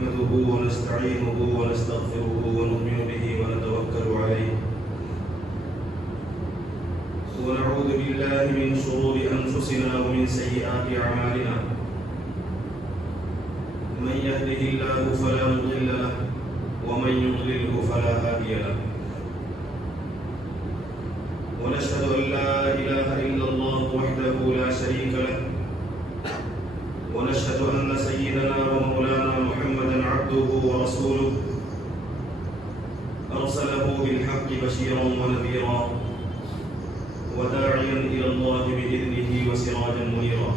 نحمده ونستعينه ونستغفره ونؤمن به ونتوكل عليه ونعوذ بالله من شرور أنفسنا ومن سيئات أعمالنا من يهده الله فلا مضل له ومن يضلله فلا هادي له ونشهد أن لا إله إلا الله وحده لا شريك له ونشهد أن سيدنا ومولانا محمدا عبده ورسوله أرسله بالحق بشيرا ونذيرا وداعيا إلى الله بإذنه وسراجا منيرا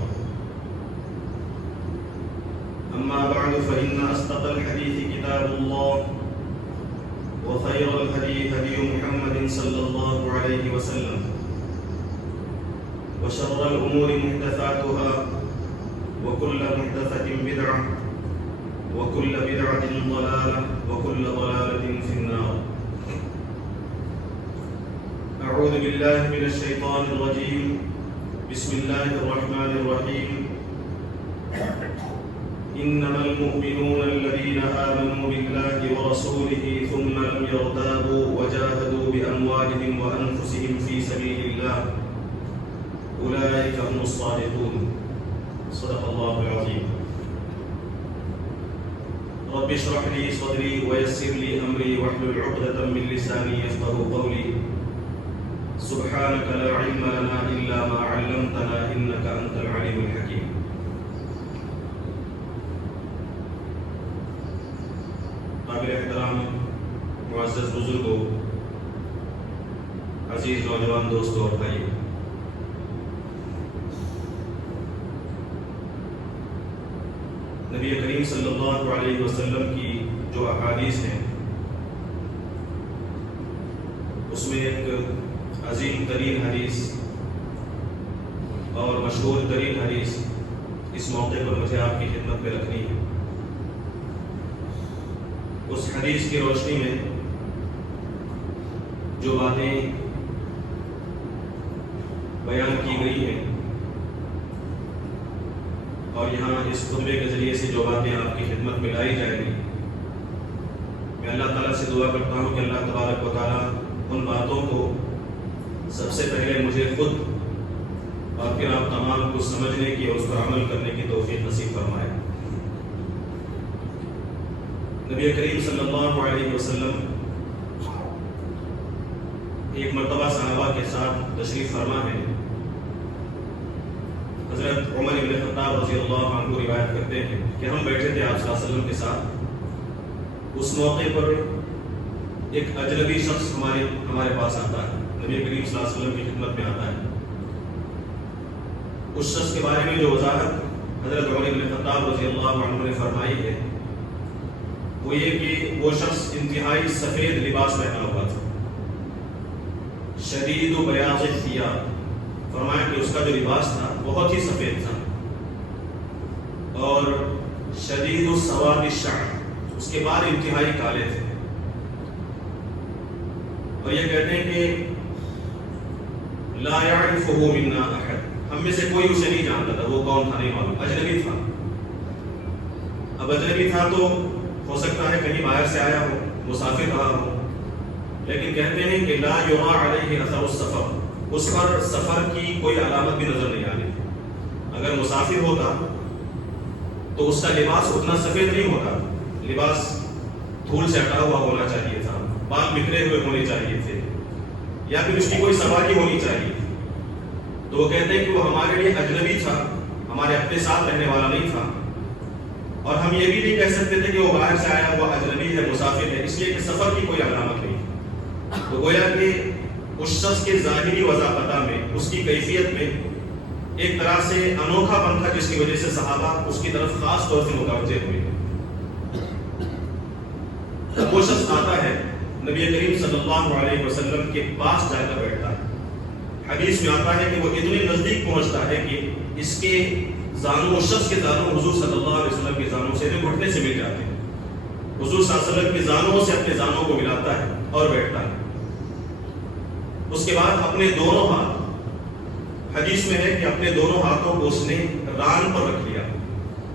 أما بعد فإن أصدق الحديث كتاب الله وخير الهدي هدي محمد صلى الله عليه وسلم وشر الأمور محدثاتها وكل محدثة بدعة وكل بدعة ضلالة وكل ضلالة في النار. أعوذ بالله من الشيطان الرجيم. بسم الله الرحمن الرحيم. إنما المؤمنون الذين آمنوا بالله ورسوله ثم لم يرتابوا وجاهدوا بأموالهم وأنفسهم في سبيل الله أولئك هم الصادقون. صدق الله العظيم. رب اشرح لي صدري ويسر لي أمري واحلل عقدة من لساني يفقهوا قولي. سبحانك لا علم لنا إلا ما علمتنا إنك أنت العليم الحكيم. قابل احترام معزز بزرگوں، عزیز نوجوان دوستوں اور بھائیوں، نبی کریم صلی اللہ علیہ وسلم کی جو احادیث ہیں اس میں ایک عظیم ترین حدیث اور مشہور ترین حدیث اس موقع پر مجھے آپ کی خدمت میں رکھنی ہے۔ اس حدیث کی روشنی میں جو باتیں بیان کی گئی ہیں اور یہاں اس خطبے کے ذریعے سے جو باتیں آپ کی خدمت میں لائی جائیں گی، میں اللہ تعالیٰ سے دعا کرتا ہوں کہ اللہ تبارک و تعالیٰ ان باتوں کو سب سے پہلے مجھے خود اور پھر آپ تمام کو سمجھنے کی اور اس پر عمل کرنے کی توفیق نصیب فرمائے۔ نبی کریم صلی اللہ علیہ وسلم ایک مرتبہ صحابہ کے ساتھ تشریف فرما ہے۔ حضرت عمر بن خطاب رضی اللہ عنہ روایت کرتے ہیں کہ ہم بیٹھے تھے آپ صلی اللہ علیہ وسلم کے ساتھ، اس موقع پر ایک اجنبی شخص ہمارے پاس آتا ہے، نبی کریم صلی اللہ علیہ وسلم کی خدمت میں آتا ہے۔ اس شخص کے بارے میں جو وضاحت حضرت عمر بن خطاب رضی اللہ عنہ نے فرمائی ہے وہ یہ کہ وہ شخص انتہائی سفید لباس پہنا ہوا تھا، شدید و بیاض الثیاب، فرمایا کہ اس کا جو لباس تھا بہت ہی سفید تھا، اور شدید السواد الشعر، اس کے بال انتہائی کالے تھے، اور یہ کہتے ہیں کہ لا يعرفه منا احد، ہم میں سے کوئی اسے نہیں جانتا تھا، وہ کون تھا نہیں معلوم، اجنبی تھا۔ اب اجنبی تھا تو ہو سکتا ہے کہیں باہر سے آیا ہو، مسافر رہا ہو، لیکن کہتے ہیں کہ لا یرا علیہ اثر السفر، اس پر سفر کی کوئی علامت بھی نظر نہیں آنے۔ اگر مسافر ہوتا تو اس کا لباس اتنا سفید نہیں ہوتا، لباس دھول سے ہٹا ہوا ہونا چاہیے تھا، بال بکھرے ہوئے ہونے چاہیے تھے، یا پھر اس کی کوئی سواری ہونی چاہیے تھی۔ تو وہ کہتے ہیں کہ وہ ہمارے لیے اجنبی تھا، ہمارے اپنے ساتھ رہنے والا نہیں تھا، اور ہم یہ بھی نہیں کہہ سکتے تھے کہ وہ باہر سے آیا ہوا اجنبی ہے، مسافر ہے، اس لیے کہ سفر کی کوئی علامت نہیں۔ تو گویا کہ اس شخص کے ظاہری وضاحت میں، اس کی کیفیت میں ایک طرح سے انوکھا پن تھا، جس کی وجہ سے صحابہ اس کی طرف خاص طور سے متوجہ ہوئے۔ وہ شخص آتا ہے، نبی کریم صلی اللہ علیہ وسلم کے پاس جا کر بیٹھتا ہے۔ حدیث میں آتا ہے کہ وہ اتنے نزدیک پہنچتا ہے کہ اس کے زانوں، اس شخص کے زانوں حضور صلی اللہ علیہ وسلم کے زانوں سے گھٹنے سے مل جاتے ہیں، حضور صلی اللہ علیہ وسلم کے زانوں سے اپنے زانوں کو ملاتا ہے اور بیٹھتا ہے۔ اس کے بعد اپنے دونوں ہاتھ، حدیث میں ہے کہ اپنے دونوں ہاتھوں کو اس نے ران پر رکھ لیا،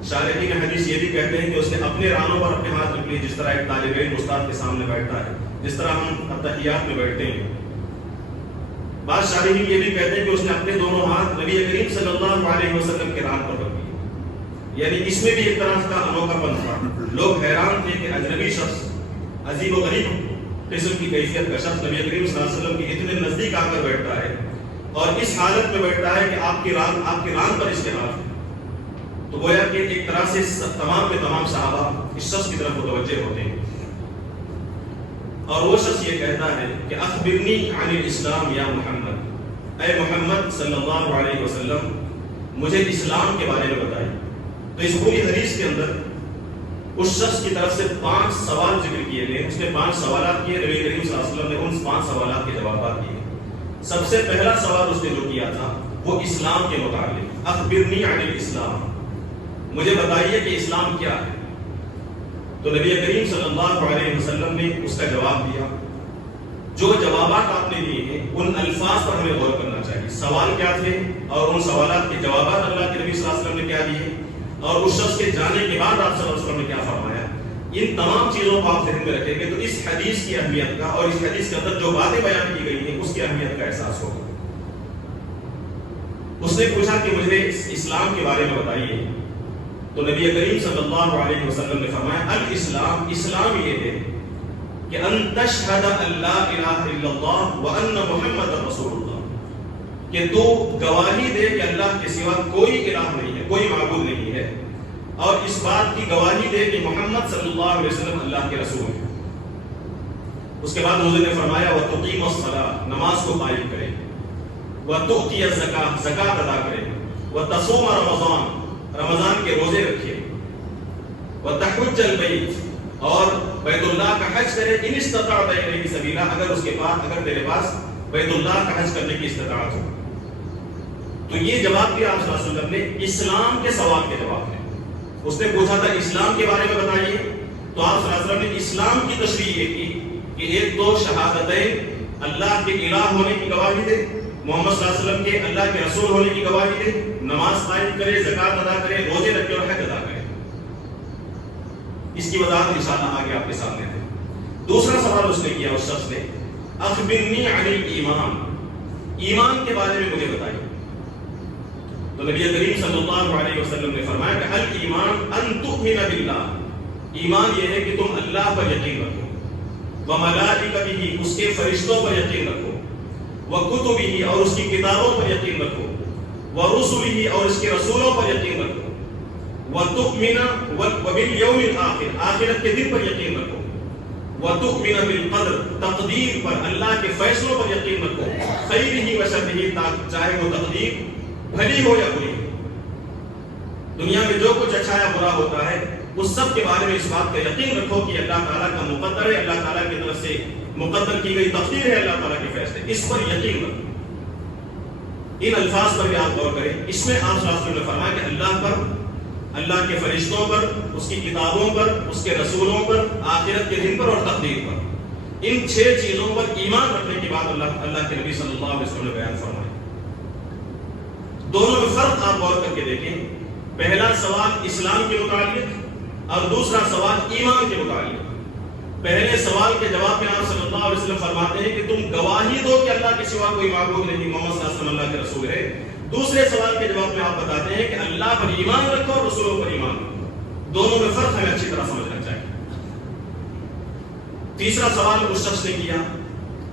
شارحین حدیث یہ بھی کہتے ہیں کہ اس نے اپنے رانوں پر اپنے ہاتھ رکھ لیے، جس طرح ایک طالب علم استاد کے سامنے بیٹھتا ہے، جس طرح ہم اتحیات میں بیٹھتے ہیں۔ بعض شارحین یہ بھی کہتے ہیں کہ اس نے اپنے دونوں ہاتھ نبی کریم صلی اللہ علیہ وسلم کے ران پر رکھ دیے، یعنی اس میں بھی ایک طرح کا انوکھا پن تھا۔ لوگ حیران تھے کہ اجنبی شخص، عجیب و غریب قسم کی کیفیت کا شخص نبی کریم صلی اللہ علیہ وسلم کے اتنے نزدیک آ کر بیٹھتا ہے اور اس حالت میں بیٹھتا ہے کہ آپ کی ران پر اس کے ہاتھ ہے۔ تو گویا کہ ایک طرح سے تمام کے تمام صحابہ اس شخص کی طرف متوجہ ہوتے ہیں، اور وہ شخص یہ کہتا ہے کہ اخبرنی عن الاسلام یا محمد، اے محمد صلی اللہ علیہ وسلم مجھے اسلام کے بارے میں بتائیے۔ تو اس پوری حدیث کے اندر اس شخص کی طرف سے 5 سوال ذکر کیے گئے، اس نے 5 سوالات کیے، نبی کریم صلی اللہ علیہ وسلم نے ان 5 سوالات کے جوابات دیے۔ سب سے پہلا سوال اس نے جو کیا تھا وہ اسلام کے متعلق، اخبرنی عن الاسلام، مجھے بتائیے کہ اسلام کیا ہے۔ تو نبی کریم صلی اللہ علیہ وسلم نے اس کا جواب دیا۔ جو جوابات آپ نے دیے ہیں ان الفاظ پر ہمیں غور کرنا چاہیے، سوال کیا تھے اور ان سوالات کے جوابات اللہ کے نبی صلی اللہ علیہ وسلم نے کیا دیے، اور اس شخص کے جانے کے بعد آپ صلی اللہ علیہ وسلم نے کیا فرمایا۔ ان تمام چیزوں کو آپ ذہن میں رکھیں گے تو اس حدیث کی اہمیت کا اور اس حدیث کے اندر جو باتیں بیان کی گئی ہیں اس کی اہمیت کا احساس ہوگا۔ اس نے پوچھا کہ مجھے اسلام کے بارے میں بتائیے، تو نبی کریم صلی اللہ علیہ وسلم نے فرمایا الاسلام، اسلام یہ ہے کہ ان تشہد ان لا الہ الا اللہ وان محمد رسول اللہ، کہ تو گواہی دے کہ اللہ کے سوا کوئی الہ نہیں ہے، کوئی معبود نہیں ہے، اور اس بات کی گواہی دے کہ محمد صلی اللہ علیہ وسلم اللہ کے رسول ہیں۔ اس کے بعد حضور نے فرمایا وتقیم الصلاۃ، نماز کو قائم کرے، وتؤتی الزکاۃ، زکات ادا کرے، وتصوم رمضان، رمضان کے روزے رکھے، وتحج البیت، اور بیت اللہ کا حج کرے، ان استطاعت الیہ سبیلا، اگر تیرے پاس بیت اللہ کا حج کرنے کی استطاعت ہو۔ تو یہ جواب بھی آپ صلی اللہ علیہ وسلم نے اسلام کے سوال کے جواب ہیں۔ اس نے پوچھا تھا اسلام کے بارے میں بتائیے، تو آپ صلی اللہ علیہ وسلم نے اسلام کی تشریح یہ کی کہ ایک تو شہادتین، اللہ کے الہ ہونے کی گواہی دے، محمد صلی اللہ علیہ وسلم کے اللہ کے رسول ہونے کی گواہی دے، نماز قائم کرے، زکات ادا کرے، روزے رکھے اور حج ادا کرے۔ اس کی وضاحت انشاءاللہ آگے آپ کے سامنے ہے۔ دوسرا سوال اس نے کیا، اس شخص نے اخبرنی عن الایمان، ایمان کے بارے میں مجھے بتائیے۔ تو نبی کریم صلی اللہ علیہ وسلم نے فرمایا کہ الایمان ان تؤمن باللہ، ایمان یہ ہے کہ تم اللہ پر یقین رکھو، وملائکتہ، اس کے فرشتوں پر یقین رکھو، وکتبہ، اور اس کی کتابوں پر یقین رکھو، ورسلہ، اور اس کے رسولوں پر یقین رکھو، وتؤمن وبالیوم الآخر، آخرت کے دن پر یقین رکھو، وتؤمن بالقدر، تقدیر پر، اللہ کے فیصلوں پر یقین رکھو، خیرہ وشرہ، چاہے وہ تقدیر بھلی ہو یا بری، دنیا میں جو کچھ اچھا یا برا ہوتا ہے اس سب کے بارے میں اس بات کا یقین رکھو کہ اللہ تعالیٰ کا مقدر ہے، اللہ تعالیٰ کی طرف سے مقدر کی گئی تقدیر ہے، اللہ تعالیٰ کے فیصلے، اس پر یقین رکھو۔ ان الفاظ پر بھی آپ غور کریں۔ اس میں آپ صلی اللہ علیہ وسلم نے فرمایا کہ اللہ پر، اللہ کے فرشتوں پر، اس کی کتابوں پر، اس کے رسولوں پر، آخرت کے دن پر اور تقدیر پر، ان 6 چیزوں پر ایمان رکھنے کی بات اللہ کے نبی صلی اللہ علیہ وسلم نے بیان فرمائی۔ دونوں میں فرق آپ غور کر کے دیکھیں۔ پہلا سوال اسلام کے متعلق اور دوسرا سوال ایمان کے متعلق۔ پہلے سوال کے جواب میں آپ صلی اللہ علیہ وسلم فرماتے ہیں کہ تم گواہی دو کہ اللہ کے سوا کوئی معبود نہیں، محمد صلی اللہ علیہ وسلم اللہ کے رسول ہے۔ دوسرے سوال کے جواب میں آپ بتاتے ہیں کہ اللہ پر ایمان رکھو اور رسولوں پر ایمان رکھو۔ دونوں میں فرق ہمیں اچھی طرح سمجھنا چاہیے۔ تیسرا سوال اس شخص نے کیا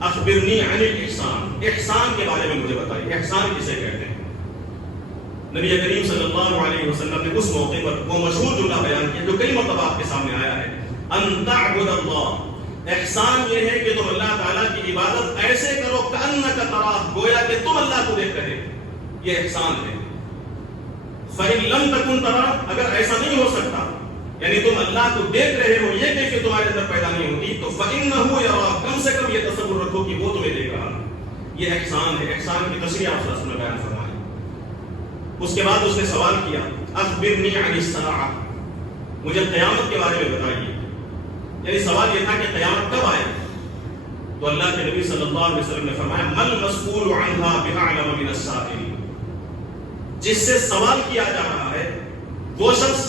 اخبرنی عن الاحسان، احسان کے بارے میں مجھے بتائیے، احسان کسے کہتے ہیں؟ نبی کریم صلی اللہ علیہ وسلم نے اس موقع پر وہ مشہور جملہ بیان کیا جو کئی مرتبہ آپ کے سامنے آیا ہے، ان تعبد اللہ، احسان یہ ہے کہ تم اللہ تعالیٰ کی عبادت ایسے کرو کأنک تراہ، گویا کہ تم اللہ کو دیکھ رہے، یہ احسان ہے۔ فإن لم تکن تراہ، اگر ایسا نہیں ہو سکتا، یعنی تم اللہ کو دیکھ رہے ہو، یہ کیفیت تمہارے اندر پیدا نہیں ہوتی، تو فإنہ یراک، کم سے کم یہ تصور رکھو کہ وہ تمہیں دیکھ رہا، یہ احسان ہے۔ احسان کی تشریح آپ صلی اللہ علیہ وسلم نے بیان فرمائی۔ اس کے بعد اس نے سوال کیا اخبرنی عن الساعہ، مجھے قیامت کے بارے میں بتائیے، یعنی سوال یہ تھا کہ قیامت کب آئے؟ تو اللہ کے نبی صلی اللہ علیہ وسلم نے فرمایا مل مسئول عنہا بأعلم من السائل، جس سے سوال کیا جا رہا ہے وہ شخص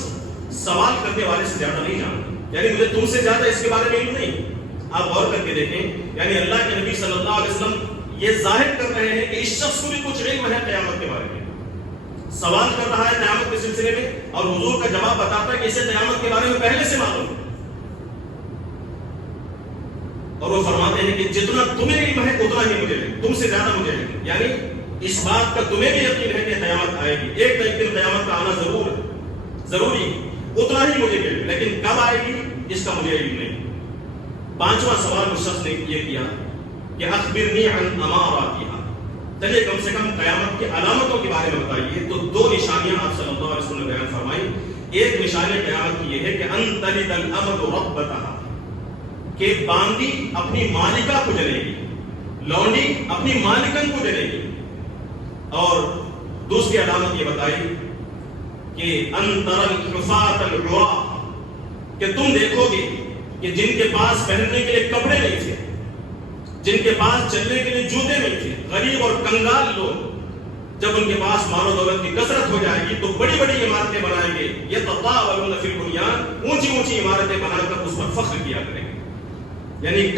سوال کرنے والے سے زیادہ نہیں جانتا. یعنی مجھے تم سے زیادہ اس کے بارے میں علم نہیں. آپ غور کر کے دیکھیں, یعنی اللہ کے نبی صلی اللہ علیہ وسلم یہ ظاہر کر رہے ہیں کہ اس شخص کو بھی کچھ علم ہے قیامت کے بارے میں. سوال کر رہا ہے قیامت کے سلسلے میں, اور حضور کا جواب بتاتا ہے کہ اسے قیامت کے بارے میں پہلے سے معلوم ہے. اور وہ فرماتے ہیں کہ جتنا تمہیں علم ہے اتنا ہی مجھے علم, تم سے زیادہ مجھے علم. یعنی اس بات کا تمہیں بھی یقین ہے کہ قیامت آئے گی, ایک نہ ایک دن قیامت کا آنا ضروری ہے, اتنا ہی مجھے علم, لیکن کب آئے گی اس کا مجھے علم نہیں. پانچواں سوال اس شخص نے یہ کیا کہ اخبرنی عن اماراتها, چلیے کم سے کم قیامت کی علامتوں کے بارے میں بتائیے. تو دو نشانیاں آپ صلی اللہ علیہ وسلم نے بیان فرمائی. ایک نشانی قیامت کی یہ ہے کہ ان تلد الامۃ ربتها, کہ باندی اپنی مالکہ کو جنے گی, لونڈی اپنی مالکن کو جنے گی. اور دوسری علامت یہ بتائی کہ ان تر الحفاة العراة, کہ تم دیکھو گے کہ جن کے پاس پہننے کے لیے کپڑے نہیں تھے, جن کے پاس چلنے کے لیے جوتے نہیں تھے, غریب اور کنگال لوگ, جب ان کے پاس مال و دولت کی کثرت ہو جائے گی تو بڑی بڑی عمارتیں بنائیں گے. یتطاولون فی البنیان, اونچی اونچی عمارتیں بنا کر اس پر فخر کیا کریں گے. یعنی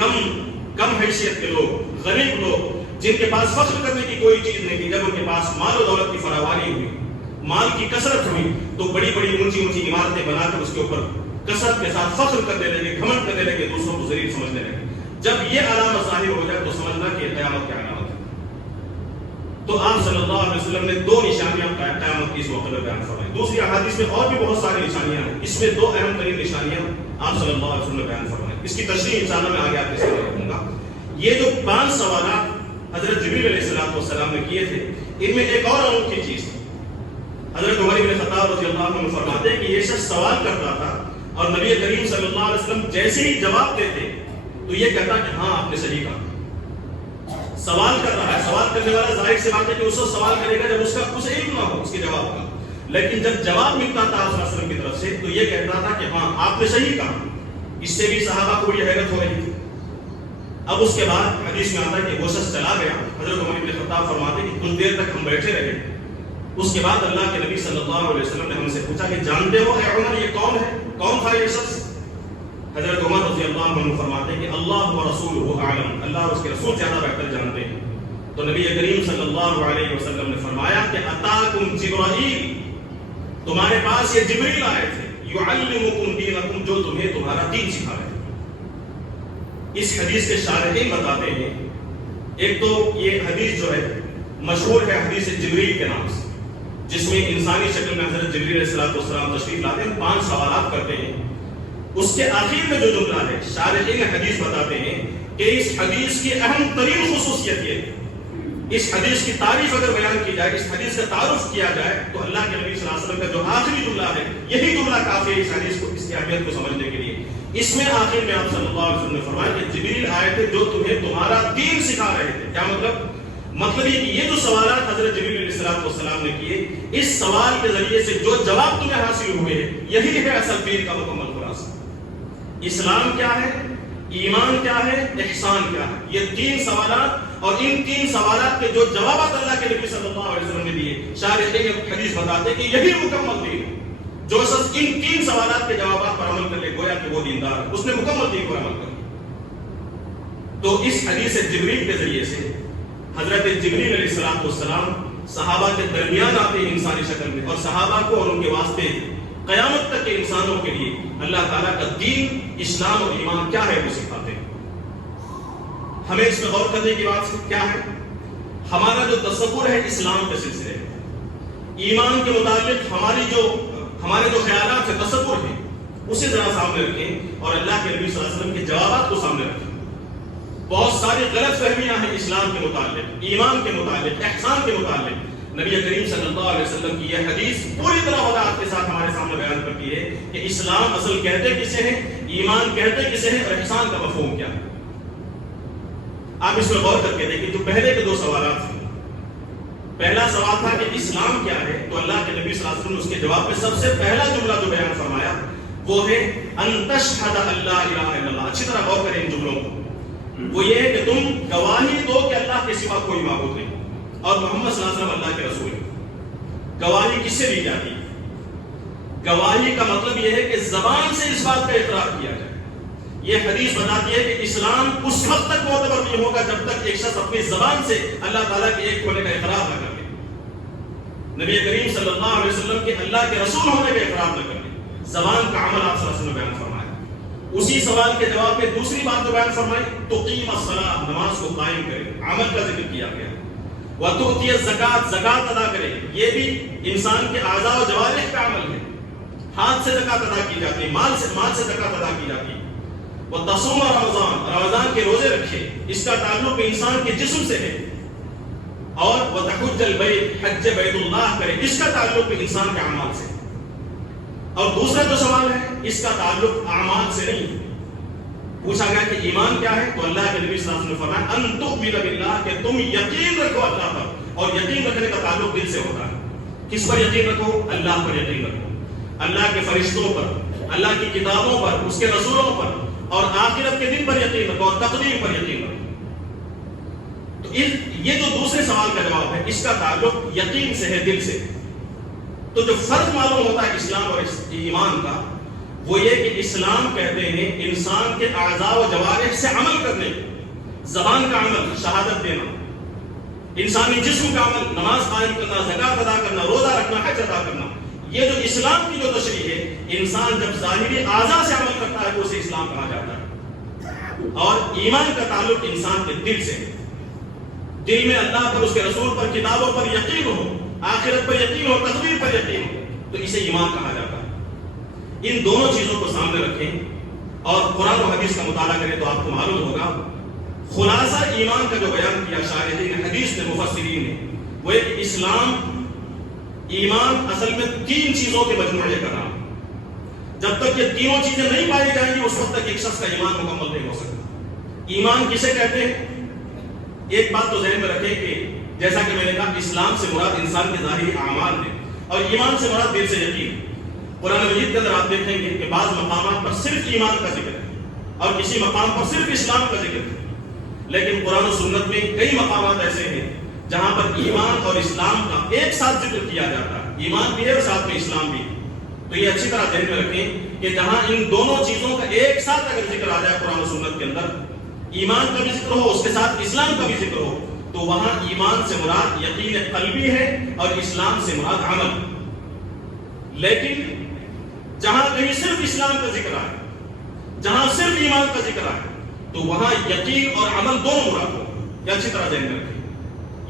کم حیثیت کے لوگ, غریب لوگ, جن کے پاس فخر کرنے کی کوئی چیز نہیں تھی, جب ان کے پاس مال و دولت کی فراوانی ہوئی, مال کی کثرت ہوئی, تو بڑی بڑی اونچی اونچی عمارتیں بنا کر اس کے اوپر کثرت کے ساتھ فخر کرنے لگے, گھمنڈ کرنے لگے, دوسروں کو ذلیل سمجھنے لگے. جب یہ علامت ظاہر ہو جائے تو سمجھنا کہ قیامت کی علامت ہے. تو آپ صلی اللہ علیہ وسلم نے دو نشانیاں قیامت کی اس وقت میں بیان فرمائی. دوسری احادیث میں اور بھی بہت ساری نشانیاں ہیں, اس میں دو اہم ترین نشانیاں آپ صلی اللہ علیہ وسلم نے بیان فرمائی. اس کی تشریح انشاءاللہ میں آگے آپ کے سامنے رکھوں گا. یہ جو 5 سوالات حضرت جبریل علیہ السلام نے کیے تھے, ان میں ایک اور انوکھی چیز تھی. حضرت عمر بن خطاب رضی اللہ عنہ فرماتے ہیں کہ یہ شخص سوال کرتا تھا اور نبی کریم صلی اللہ علیہ وسلم جیسے ہی جواب دیتے تو یہ کہتا کہ ہاں آپ نے صحیح کہا. سوال کر رہا ہے, سوال کرنے والا ظاہر سی بات ہے کہ اس وقت سوال کرے گا جب اس کا اسے علم نہ ہو اس کے جواب کا, لیکن جب جواب ملتا تھا آپ صلی اللہ علیہ وسلم کی طرف سے تو یہ کہتا تھا کہ ہاں آپ نے صحیح کہا. اس سے بھی صحابہ کو بڑی حیرت ہو رہی تھی. اب اس کے بعد حدیث میں آتا ہے کہ وہ شخص چلا گیا. حضرت عمر بن خطاب فرماتے ہیں کہ کچھ دیر تک ہم بیٹھے رہے. اس کے بعد اللہ کے نبی صلی اللہ علیہ وسلم نے ہم سے پوچھا کہ جانتے ہو اے عمر یہ کون ہے, کون تھا یہ شخص؟ حضرت عمر رضی اللہ عنہ فرماتے ہیں کہ اللہ و رسولہ اعلم, اللہ اور اس کے رسول زیادہ بہتر جانتے ہیں. تو نبی کریم صلی اللہ علیہ وسلم نے فرمایا کہ اتاکم جبرائیل, تمہارے پاس یہ جبریل آئے تھے, یعلمکم دینکم, جو تمہیں تمہارا دین سکھا رہے تھے. اس حدیث کے شارحین بتاتے ہیں, ایک تو یہ حدیث جو ہے مشہور ہے حدیث جبریل کے نام سے, جس میں انسانی شکل میں حضرت جبریل علیہ السلام تشریف لاتے ہیں, 5 سوالات کرتے ہیں. اس کے آخر میں جو جملہ ہے شارحین حدیث بتاتے ہیں کہ اس حدیث کی اہم ترین خصوصیت یہ ہے, اس حدیث کی تعریف اگر بیان کی جائے, اس حدیث کا تعارف کیا جائے تو اللہ کے نبی صلی اللہ علیہ وسلم کا جو آخری جملہ ہے یہی جملہ کافی ہے اس حدیث کو, اس کی اہمیت کو سمجھنے کے لیے. اس میں آخر میں آپ صلی اللہ علیہ وسلم نے فرمایا کہ جبریل آئے تھے جو تمہیں تمہارا دین سکھا رہے تھے. کیا مطلب یہ کہ یہ جو سوالات حضرت جبریل علیہ السلام نے کیے, اس سوال کے ذریعے سے جو جواب تمہیں حاصل ہوئے یہی ہے اصل دین کا مکمل خلاصہ. اسلام کیا ہے, ایمان کیا ہے, احسان کیا ہے, یہ 3 سوالات, اور ان 3 سوالات کے جو جوابات اللہ کے نبی صلی اللہ علیہ وسلم نے دیے, شارحین حدیث بتاتے ہیں کہ یہی مکمل دین ہے. جو شخص ان 3 سوالات کے جوابات پر عمل کر لے گویا کہ وہ دیندار ہے, اس نے مکمل دین پر عمل کر. تو اس حدیث جبریل کے ذریعے سے حضرت جبریل علیہ السلام صحابہ کے درمیان آتے ہیں انسانی شکل میں, اور صحابہ کو اور ان کے واسطے قیامت تک کے انسانوں کے لیے اللہ تعالیٰ کا دین, اسلام اور ایمان کیا ہے وہ سکھاتے ہیں. ہمیں اس میں غور کرنے کی بات کیا ہے, ہمارا جو تصور ہے اسلام کے سلسلے میں, ایمان کے متعلق ہمارے جو خیالات سے تصور ہیں اسے ذرا سامنے رکھیں, اور اللہ کے نبی صلی اللہ علیہ وسلم کے جوابات کو سامنے رکھیں. بہت ساری غلط فہمیاں ہیں اسلام کے متعلق, ایمان کے متعلق, احسان کے متعلق. نبی کریم صلی اللہ علیہ وسلم کی یہ حدیث پوری طرح وضاحت کے ساتھ ہمارے سامنے بیان کرتی ہے کہ اسلام اصل کہتے کسے ہیں, ایمان کہتے کسے ہیں, اور احسان کا مفہوم کیا ہے. آپ اس میں غور کر کے دیکھیں, جو پہلے کے 2 سوالات ہیں, پہلا سوال تھا کہ اسلام کیا ہے, تو اللہ کے نبی صلی اللہ علیہ وسلم نے اس کے جواب میں سب سے پہلا جملہ جو بیان فرمایا وہ ہے ان تشہد ان لا الہ الا اللہ. اچھی طرح غور کریں ان جملوں کو. وہ یہ ہے کہ تم گواہی دو کہ اللہ کے سوا کوئی معبود نہیں اور محمد صلی اللہ علیہ وسلم اللہ کے رسول ہیں. گواہی کس سے دی جاتی ہے؟ گواہی کا مطلب یہ ہے کہ زبان سے اس بات کا اقرار کیا جائے. یہ حدیث بتاتی ہے کہ اسلام اس وقت تک معتبر نہیں ہوگا جب تک ایک شخص اپنی زبان سے اللہ تعالیٰ کے ایک ہونے کا اقرار نہ کر لے. نبی کریم صلی اللہ علیہ وسلم کے اللہ کے رسول ہونے کا اقرار نہ کر لے. زبان کا عمل آپ صلی اللہ علیہ وسلم نے بیان فرمایا. اسی سوال کے جواب میں دوسری بات جو بیان فرمائی تقیم الصلاۃ، نماز کو قائم کرے، عمل کا ذکر کیا گیا. وتؤتی الزکات، زکات ادا کرے، یہ بھی انسان کے اعضاء و جوارح کا عمل ہے. ہاتھ سے زکات ادا کی جاتی ہے، مال سے زکات ادا کی جاتی ہے. وتصوم رمضان، رمضان کے روزے رکھے، اس کا تعلق انسان کے جسم سے ہے. اور وتحج البیت، حج بیت اللہ کرے، اس کا تعلق انسان کے اعمال سے. اور دوسرا جو سوال ہے اس کا تعلق اعمال سے نہیں. پوچھا گیا کہ ایمان کیا ہے، تو اللہ کے نبی صلی اللہ علیہ وسلم نے فرمایا ان تؤمن باللہ، کہ تم یقین رکھو اللہ پر. اور یقین رکھنے کا تعلق دل سے ہوتا ہے. کس پر یقین رکھو؟ اللہ پر یقین رکھو، اللہ کے فرشتوں پر، اللہ کی کتابوں پر، اس کے رسولوں پر، اور آخرت کے دن پر یقین رکھو، اور تقدیر پر یقین رکھو. تو یہ جو دوسرے سوال کا جواب ہے اس کا تعلق یقین سے ہے، دل سے. تو جو فرق معلوم ہوتا ہے اسلام اور ایمان کا وہ یہ کہ اسلام کہتے ہیں انسان کے اعضاء و جوارح سے عمل کرنے کو. زبان کا عمل شہادت دینا، انسانی جسم کا عمل نماز قائم کرنا، زکات ادا کرنا، روزہ رکھنا، حج ادا کرنا. یہ جو اسلام کی جو تشریح ہے، انسان جب ظاہری اعضاء سے عمل کرتا ہے تو اسے اسلام کہا جاتا ہے. اور ایمان کا تعلق انسان کے دل سے ہے. دل میں اللہ پر، اس کے رسول پر، کتابوں پر یقین ہو، آخرت پر یقین ہو، تقدیر پر یقین ہو، تو اسے ایمان کہا جاتا ہے. ان دونوں چیزوں کو سامنے رکھیں اور قرآن و حدیث کا مطالعہ کریں تو آپ کو معلوم ہوگا خلاصہ ایمان کا جو بیان کیا شارحین حدیث نے، مفسرین نے، وہ ایک اسلام، ایمان اصل میں تین چیزوں کے مجموعے کا نام. جب تک یہ تینوں چیزیں نہیں پائی جائیں گی اس وقت تک ایک شخص کا ایمان مکمل نہیں ہو سکتا. ایمان کسے کہتے ہیں؟ ایک بات تو ذہن میں رکھیں کہ جیسا کہ میں نے کہا اسلام سے مراد انسان کے ظاہری اعمال ہے اور ایمان سے مراد دل سے یقین. قرآن مجید کے اندر آپ دیکھیں گے کہ بعض مقامات پر صرف ایمان کا ذکر ہے اور کسی مقام پر صرف اسلام کا ذکر ہے. لیکن قرآن و سنت میں کئی مقامات ایسے ہیں جہاں پر ایمان اور اسلام کا ایک ساتھ ذکر کیا جاتا ہے. ایمان بھی ہے اور ساتھ میں اسلام بھی. تو یہ اچھی طرح ذہن میں رکھیں کہ جہاں ان دونوں چیزوں کا ایک ساتھ اگر ذکر آ جائے قرآن و سنت کے اندر، ایمان کا بھی ذکر ہو، اس کے ساتھ اسلام کا بھی ذکر ہو، تو وہاں ایمان سے مراد یقین قلبی ہے اور اسلام سے مراد عمل. لیکن جہاں کہیں صرف اسلام کا ذکر آئے، جہاں صرف ایمان کا ذکر آئے، تو وہاں یقین اور عمل دونوں مراد ہو. یہ اچھی طرح ذہن میں رکھیں.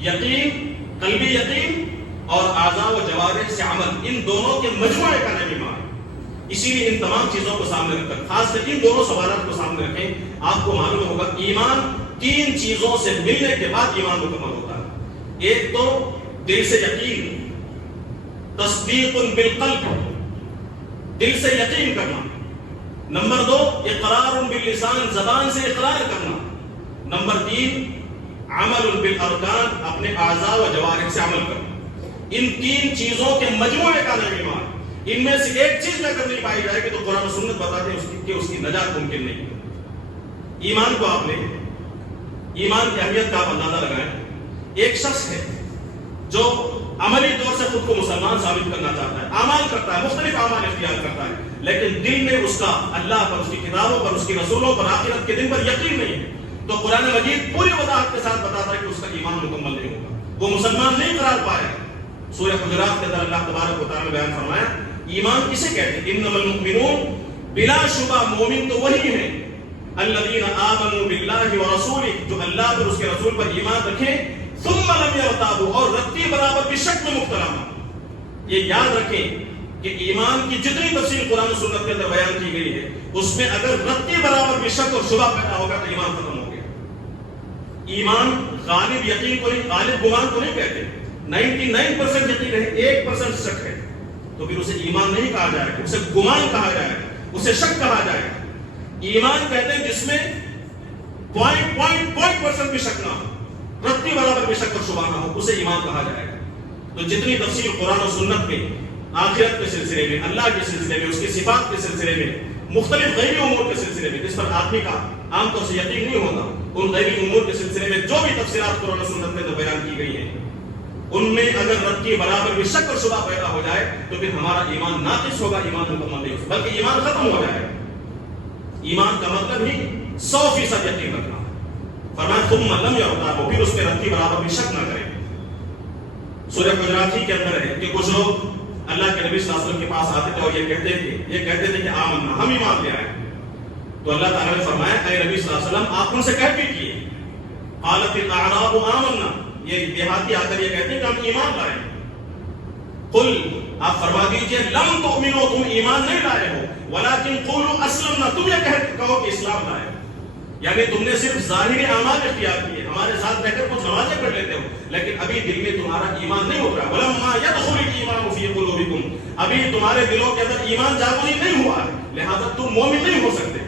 یقین، قلبی یقین اور اعضاء و جوارح سے عمل، ان دونوں کے مجموعے کا نام ایمان. اسی لیے ان تمام چیزوں کو سامنے رکھ کر، خاص کر ان دونوں سوالات کو سامنے رکھیں، آپ کو معلوم ہوگا ایمان تین چیزوں سے ملنے کے بعد ایمان مکمل ہوتا ہے. ایک تو دل سے یقین، تصدیق بالقلب، دل سے یقین کرنا. نمبر دو اقرار باللسان، زبان سے اقرار کرنا. نمبر تین عمل بالارکان، اپنے اعضاء و جوارح سے عمل کرنا. ان تین چیزوں کے مجموعے کا نام ایمان. ان میں سے ایک چیز اگر نہیں پائی جائے گی تو قرآن و سنت بتاتے ہیں کہ اس کی نجات ممکن نہیں. ایمان کو آپ نے، ایمان کی اہمیت کا آپ اندازہ لگائیں. ایک شخص ہے جو عملی طور سے خود کو مسلمان ثابت کرنا چاہتا ہے، اعمال کرتا ہے، مختلف اعمال اختیار کرتا ہے، لیکن دل میں اس کا اللہ پر، اس کی کتابوں پر، اس کی رسولوں پر، آخرت کے دن پر یقین نہیں ہے. تو قرآن مجید پوری وضاحت کے ساتھ بتاتا ہے کہ اس کا ایمان مکمل نہیں ہوگا، وہ مسلمان نہیں قرار پایا. سورہ حجرات کے اندر اللہ تبارک و تعالیٰ نے بیان فرمایا ایمان کسے کہتے ہیں؟ انما المؤمنون، بلا شبہ مومن تو وہی ہیں الذین آمنوا باللہ ورسولہ، جو اللہ پر، اس کے رسول پر ایمان رکھیں، ثم لم یرتابوا، اور رتی برابر بھی شک میں مبتلا نہ. یہ یاد رکھیں کہ ایمان کی جتنی تفصیل قرآن و سنت کے اندر بیان کی گئی ہے اس میں اگر رتی برابر بھی شک اور شبہ پیدا ہوگا تو ایمان ختم ہو گیا. ایمان غالب یقین کو نہیں، غالب گمان کو نہیں کہتے. 99% یقین ہے، 1% شک ہے، تو پھر اسے ایمان نہیں کہا جائے گا، اسے گمان کہا جائے گا، اسے شک کہا جائے گا. ایمان کہتے ہیں جس میں 0.0% بھی شک نہ ہو، رتی برابر بھی شک اور شبہ نہ ہو، اسے ایمان کہا جائے گا. تو جتنی تفصیل قرآن و سنت میں آخرت کے سلسلے میں، اللہ کے سلسلے میں، اس کی صفات کے سلسلے میں، مختلف غیبی امور کے سلسلے میں جس پر آدمی کا عام طور سے یقین نہیں ہوتا، ان غیبی امور کے سلسلے میں جو بھی تفصیلات قرآن و سنت میں بیان کی گئی ہیں ان میں اگر رب کی برابر بھی شک اور شبہ پیدا ہو جائے تو پھر ہمارا ایمان ناقص ہوگا، ایمان مکمل نہیں ہوگا، بلکہ ایمان ختم ہو جائے. ایمان کا مطلب ہی 100% یقین رکھنا. فرمایا ثم لم يرتابوا، پھر اس میں رب کی برابر بھی شک نہ کریں. سورہ حجرات ہی کے اندر ہے کہ کچھ لوگ اللہ کے نبی صلی اللہ علیہ وسلم کے پاس آتے تھے اور یہ کہتے تھے کہ آمنا، ہم ایمان لے آئے. تو اللہ تعالیٰ نے فرمایا اے نبی صلی اللہ علیہ وسلم آپ ان سے کہہ کیجیے قالت الاعراب آمنا، یہ دیہاتی آ کر یہ کہتے ہیں کہ ہم ایمان لائے. قل آپ فرما دیجئے لم تؤمنوا، تم ایمان نہیں لائے ہو، ولکن قولوا اسلمنا، تم یہ کہو کہ اسلام لائے. یعنی تم نے صرف ظاہری اعمال اختیار کیے، ہمارے ساتھ رہ کر کچھ نمازیں پڑھ لیتے ہو، لیکن ابھی دل میں تمہارا ایمان نہیں اترا. ولما يدخل الايمان في قلوبكم، ابھی تمہارے دلوں کے اندر ایمان جاگری نہیں ہوا ہے، لہذا تم مومن نہیں ہو سکتے.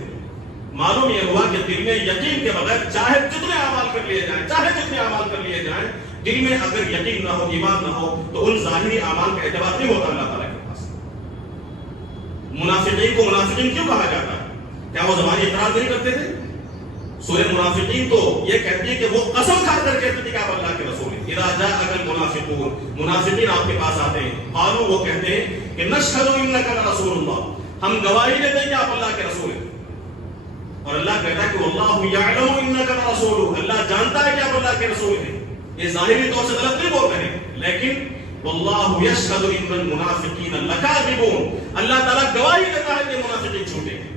معلوم یہ ہوا کہ دل میں یقین کے بغیر چاہے جتنے اعمال کر لیے جائیں، دل میں اگر یقین نہ ہو، ایمان نہ ہو، تو ان ظاہری اعمال کا اعتبار نہیں ہوتا اللہ تعالیٰ کے پاس. منافقین کو منافقین کیوں کہا جاتا ہے؟ کیا وہ زبانی اقرار نہیں کرتے تھے؟ سورہ منافقین تو یہ کہتی ہے کہ وہ قسم کھا کر کہتے تھے کہ آپ اللہ کے رسول ہیں. اذا جاءك المنافقون، منافقین آپ کے پاس آتے ہیں، قالوا وہ کہتے ہیں کہ نشهد انك لرسول اللہ، ہم گواہی دیتے ہیں کہ آپ اللہ کے رسول ہیں. اور اللہ کہتا ہے کہ واللہ یعلم انک لرسولہ، اللہ جانتا ہے کہ آپ اللہ کے رسول ہیں. یہ ظاہری طور سے غلط نہیں بول رہے ہیں، لیکن واللہ یشہد ان المنافقین لکاذبون، اللہ تعالیٰ گواہی دیتا ہے کہ منافقین جھوٹے ہیں.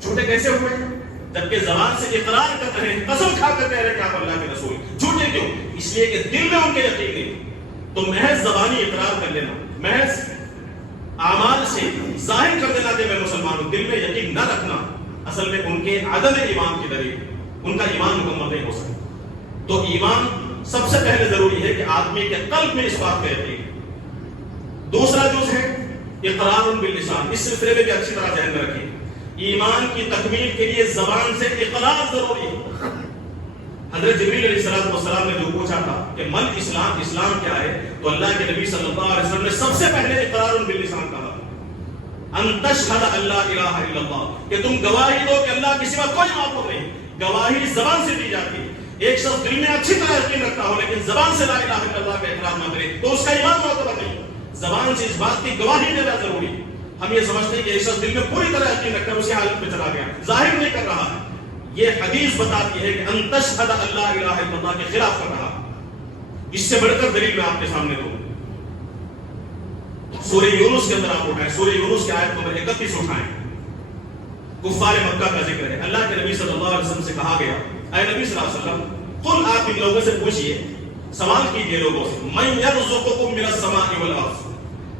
جھوٹے کیسے ہوئے ہیں؟ جبکہ زبان سے اقرار کر رہے ہیں، قسم کھا کر کہہ رہے ہیں کہ آپ اللہ کے رسول ہیں. جھوٹے کیوں؟ اس لیے کہ دل میں ان کے یقین نہیں. تو محض زبانی اقرار کر لینا، محض اعمال سے ظاہر کر دینا کہ میں مسلمان ہوں، دل میں یقین نہ رکھنا، اصل میں ان کے عدم ایمان کی دلیل، ان کا ایمان مکمل نہیں ہو سکتا. تو ایمان سب سے پہلے ضروری ہے کہ آدمی کے قلب میں اس بات کا یقین. دوسرا جز ہے اقرار باللسان، اس سلسلے میں بھی اچھی طرح ذہن میں رکھیے. ایمان کی تکمیل کے لیے زبان سے اقرار ضروری ہے. حضرت جبریل علیہ السلام نے جو پوچھا تھا کہ من اسلام، اسلام کیا ہے، تو اللہ کے نبی صلی اللہ علیہ وسلم نے سب سے پہلے اقرار باللسان کہا، ان تشہد اللہ الہ الا اللہ، کہ تم گواہی دو کہ اللہ کے سوا کوئی معبود نہیں. گواہی زبان سے دی جاتی ہے. ایک شخص دل میں اچھی طرح یقین رکھتا ہو لیکن زبان سے لا الہ الا اللہ کا اقرار نہ کرے تو اس کا ایمان معتبر نہیں. زبان سے اس بات کی گواہی دینا ضروری ہے. ہم یہ سمجھتے ہیں کہ ایک شخص دل میں پوری طرح یقین رکھتا ہے، اسی حالت میں چلا گیا، ظاہر نہیں کر رہا ہے. یہ حدیث بتاتی ہے کہ ان تشہد اللہ الہ الا اللہ کے خلاف کر رہا. اس سے بڑھ کر دلیل میں آپ کے سامنے دوں. سورہ یونس کے اندر آپ اٹھائیں، سورہ یونس کی آیت نمبر 31 اٹھائیں. کفار مکہ کا ذکر ہے. اللہ کے نبی صلی اللہ علیہ وسلم سے کہا گیا اے نبی صلی اللہ علیہ وسلم قل، آپ ان لوگوں سے پوچھئے، سوال کیجئے لوگوں سے، من یرزقکم من السماء والارض،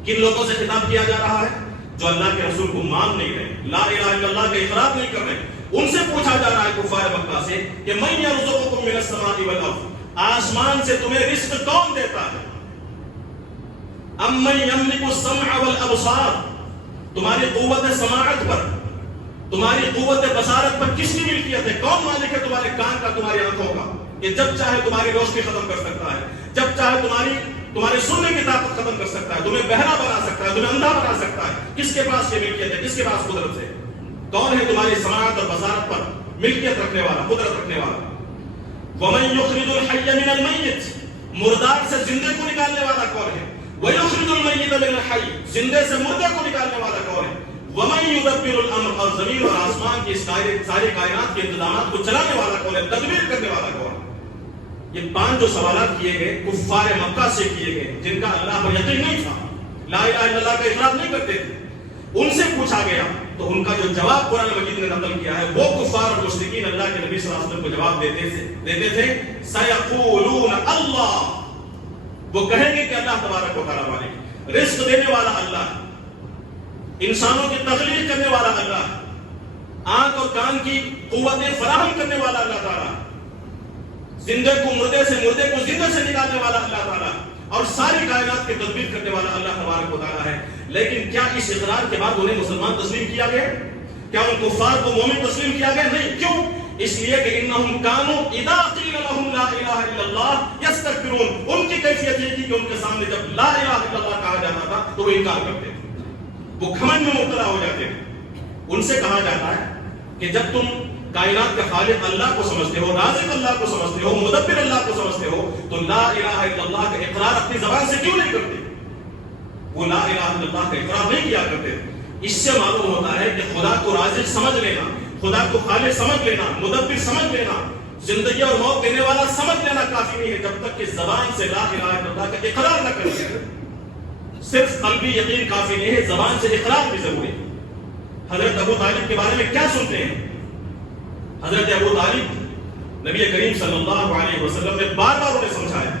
کن لوگوں سے خطاب کیا جا رہا ہے؟ جو اللہ کے رسول کو مان نہیں رہے، لا الہ الا اللہ کا اقرار نہیں کر رہے. ان سے پوچھا جا رہا ہے کفار مکہ سے کہ من یرزقکم من السماء والارض، آسمان سے تمہیں رزق کون دیتا ہے؟ امن یملک السمع والابصار، تمہاری قوت سماعت پر، تمہاری قوت بصارت پر کس کی ملکیت ہے؟ کون مالک ہے تمہارے کان کا، تمہاری آنکھوں کا، کہ جب چاہے تمہاری روشنی ختم کر سکتا ہے، جب چاہے تمہارے سننے کی طاقت ختم کر سکتا ہے، تمہیں بہرا بنا سکتا ہے، تمہیں اندھا بنا سکتا ہے. کس کے پاس یہ ملکیت ہے؟ کس کے پاس قدرت ہے؟ کون ہے تمہاری سماعت اور بصارت پر ملکیت رکھنے والا، قدرت رکھنے والا؟ وَمَن يُخْرِجُ الْحَيَّ مِنَ الْمَيِّتِ، مردار سے زندے کو نکالنے والا کون ہے؟ وَيُخْرِجُ الْمَيِّتَ مِنَ الْحَيِّ، زندے سے مردے کو نکالنے والا کون ہے؟ وَمَن يُدَبِّرُ الْأَمْرَ، اور زمین اور آسمان کی ساری کائنات کے انتظامات کو چلانے والا کون ہے، تدبیر کرنے والا کون ہے؟ یہ 5 جو سوالات کیے گئے کفار مکہ سے کیے گئے، جن کا اللہ پر یقین نہیں تھا، لا الہ الا اللہ کا اقرار نہیں کرتے تھے، ان سے پوچھا گیا تو ان کا جو جواب قرآن مجید نے نقل کیا ہے وہ کفار اور مشرکین اللہ کے نبی صلی اللہ علیہ وسلم کو جواب دیتے تھے سیقولون اللہ، وہ کہیں گے کہ اللہ تبارک و تعالیٰ مالک، رزق دینے والا اللہ ہے، انسانوں کی تخلیق کرنے والا اللہ ہے، آنکھ اور کان کی قوتیں فراہم کرنے والا اللہ تعالیٰ، زندے کو مردے سے، مردے کو زندے سے نکالنے والا اللہ تعالیٰ، اور ساری کائنات کی تدبیر کرنے والا اللہ تبارک و تعالیٰ ہے. لیکن کیا اس اقرار کے بعد انہیں مسلمان تسلیم کیا گیا؟ کیا ان کفار کو مومن تسلیم کیا گیا؟ نہیں. کیوں؟ اس لیے کہ انہم کانوا اذا قیل لهم لا الہ الا اللہ یستکبرون، ان کی کیفیت یہ تھی کہ ان کے سامنے جب لا الہ الا اللہ کہا جاتا تھا تو وہ انکار کرتے تھے، وہ گھمنڈ میں مبتلا ہو جاتے تھے. ان سے کہا جاتا ہے کہ جب تم کائنات کا خالق اللہ کو سمجھتے ہو، رازق اللہ کو سمجھتے ہو، مدبر اللہ کو سمجھتے ہو، تو لا الہ الا اللہ کا اقرار اپنی زبان سے کیوں نہیں کرتے؟ وہ لا الہ الا اللہ کا اقرار نہیں کیا کرتے۔ اس سے معلوم ہوتا ہے کہ خدا کو رازق سمجھ لینا، خدا کو خالق سمجھ لینا، مدبر سمجھ لینا، زندگی اور موت دینے والا سمجھ لینا کافی نہیں ہے جب تک کہ زبان سے لا الہ الا اللہ کا اقرار نہ کرے۔ صرف قلبی یقین کافی نہیں ہے، زبان سے اقرار بھی ضروری ہے۔ حضرت ابو طالب کے بارے میں کیا سنتے ہیں؟ حضرت ابو طالب نبی کریم صلی اللہ علیہ وسلم نے بار بار انہیں سمجھایا،